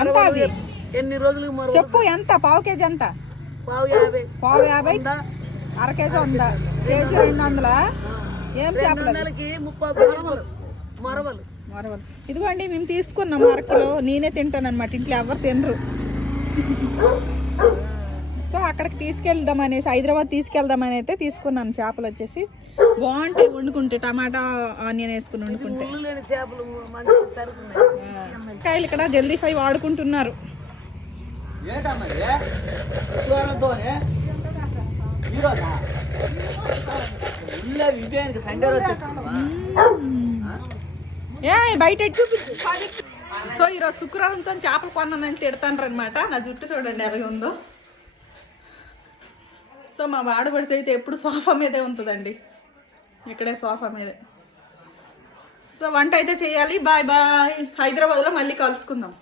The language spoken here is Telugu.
ఎంత అవి ఎన్ని రోజులు చెప్పు? ఎంత? పావు కేజీ ఎంత? పావు 50. పావు 50. అర కేజీ 100. కేజీ 200. ఏం చేపలు? 30 మరవలు. ఇదిగోండి మేము తీసుకున్నాం అరకిలో. నేనే తింటాను అనమాట, ఇంట్లో ఎవరు తినరు. సో అక్కడికి తీసుకెళ్దాం అనేసి, హైదరాబాద్ తీసుకెళ్దామని అయితే తీసుకున్నాను. చేపలు వచ్చేసి బాగుంటాయి వండుకుంటే, టమాటా ఆనియన్ వేసుకుని వండుకుంటే. కాయలు ఇక్కడ జల్దీ ఫ్రై వాడుకుంటున్నారు. బయట సో ఈరోజు శుక్రవారంతో చేపలు కొన్నానని తిడతాను అనమాట. నా జుట్టు చూడండి ఎలా ఉందో. సో మా వాడబడితే అయితే ఎప్పుడు సోఫా మీదే ఉంటుందండి, ఇక్కడే సోఫా మీదే. సో వంట అయితే చేయాలి. Bye bye. హైదరాబాద్లో మళ్ళీ కలుసుకుందాం.